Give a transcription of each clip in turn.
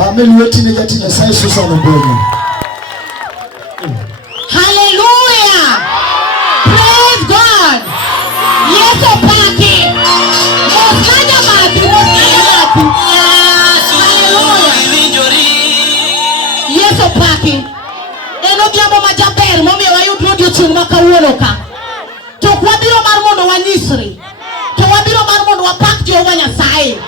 Family wetu ni jati na sai Susan Mbonyo. Hallelujah. Praise God. Yesu paki. Mosanya mati. Yesu paki. Eno diamo majaber momi wa yudo chung makawuonoka. To kwabiro mar mondo wa Misri. To wabiro mar mondo wa pak Jehova Nyasaye.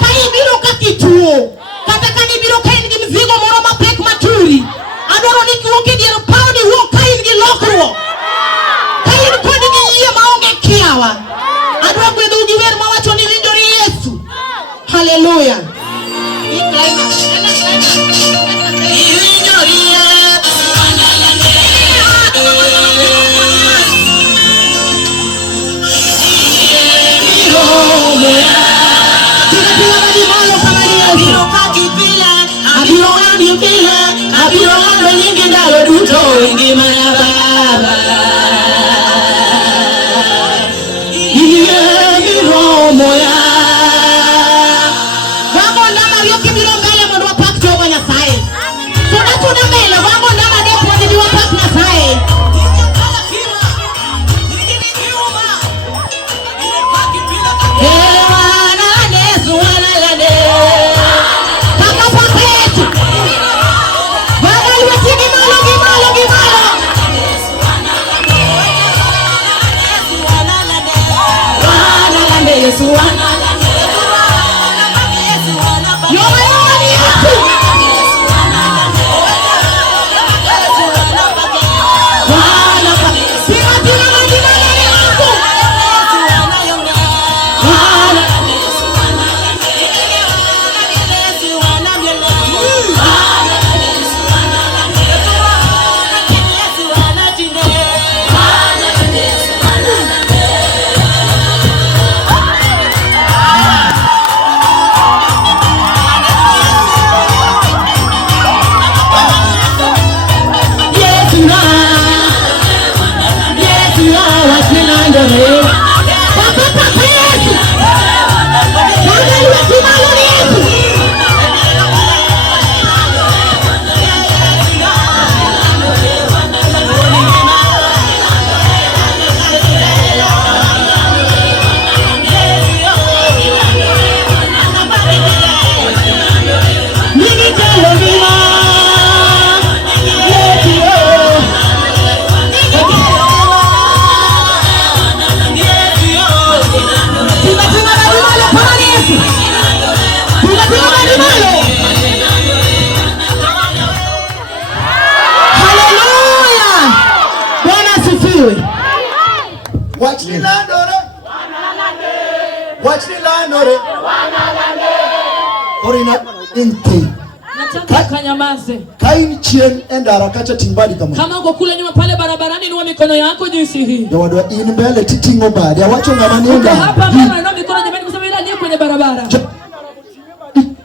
Ka ibiro ka kituo. Kata ka ibiro ka in gi mzigo moro mapek maturi. Adoro ni kiwoke dier paudi wo ka in gi lokruok. Ka in kod gi yie maonge kiawa. Adoro gwedho gi wer mawacho ni winjori Yesu. Hallelujah. Kain chien endara kacha timbadi kama. Kama uko kule nyuma pale barabarani inua mikono yako jinsi hii. Ya wadwa in mbele titingo badi. Awacho ngamani enda. Hapa mbele inua mikono jamani kusema ila aliye kwenye barabara.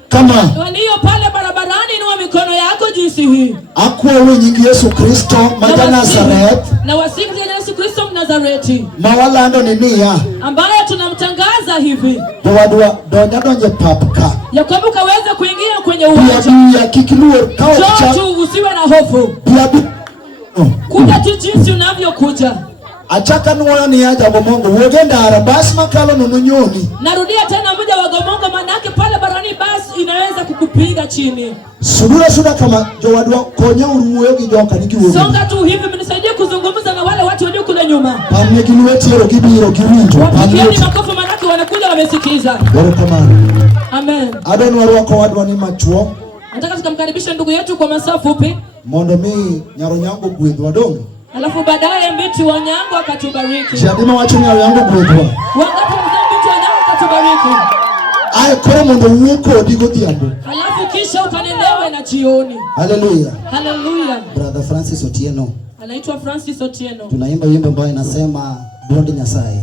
Kama. Walio pale barabarani inua mikono yako jinsi hii. Akuwa wenye Yesu Kristo maja Nazareth. Na wasifu ya Yesu Kristo Mnazareti. Mawalando ni nia. Ambaye tunamtangaza hivi. Ya wadwa donye papka. Ya kwamba ukaweza kuingia kwenye uwanja. Ya kikiluo kao cha. Tu usiwe na hofu. Kuja tu jinsi unavyokuja. Achaka nuwana ni aja gomongo. Wogenda arabasi makalo nununyoni. Narudia tena mmoja wa gomongo manake pale barani basi inaweza kukupiga chini. Sura kama jowadwa konya uruweyogi joka nikiwo. Songa tu hivi mnisaidie kuzungumza na wale watu walio kule nyuma. Pamye kiluwetiero kibiro kiwinjo. Wapigieni makofi manake wanakuja wamesikiza. Welcome. Amen. Adon warwako wadwa ni machuo. Nataka tukamkaribisha ndugu yetu kwa masaa fupi. Mondo mi nyaro nyango gwedhwa dongo. Alafu baadaye mbiti wa nyango akatubariki. Chadima wacho nyaro yango gwedhwa. Wangapi mbiti wa nyango akatubariki. Aye kore mondo uweko digo diambo. Alafu kisha ukanelewe na jioni. Hallelujah. Hallelujah. Brother Francis Otieno. Anaitwa Francis Otieno. Tunaimba wimbo ambao inasema Bonde Nyasaye.